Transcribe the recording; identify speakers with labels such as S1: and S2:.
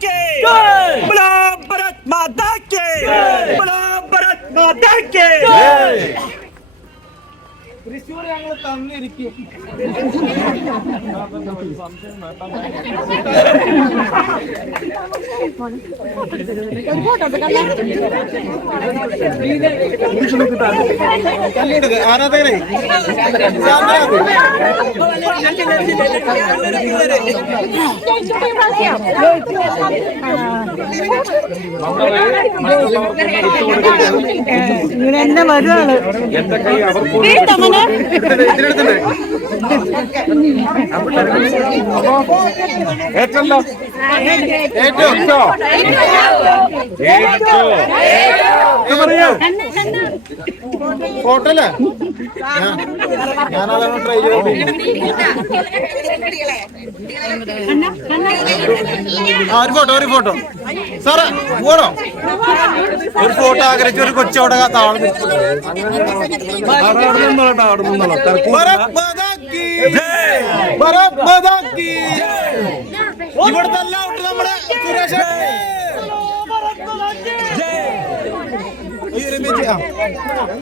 S1: के
S2: जय।
S1: बोलो भारत माता के
S2: जय।
S1: बोलो भारत माता के
S3: തൃശ്ശൂർ ഞങ്ങൾ തന്നിരിക്കും. ആരാധകരെ
S4: ഇങ്ങനെ എന്നെ വരുവാണ്
S3: ഫോട്ടോല്ലേ ഞാനതാണ് ട്രൈ ചെയ്തത്. ഒരു ഫോട്ടോ സാറേ പോണോ? ഒരു ഫോട്ടോ ആഗ്രഹിച്ച ഒരു കൊച്ചവിടെ താളം ഇവിടുത്തെ എല്ലാം ഉണ്ട് നമ്മുടെ സുരേഷ്.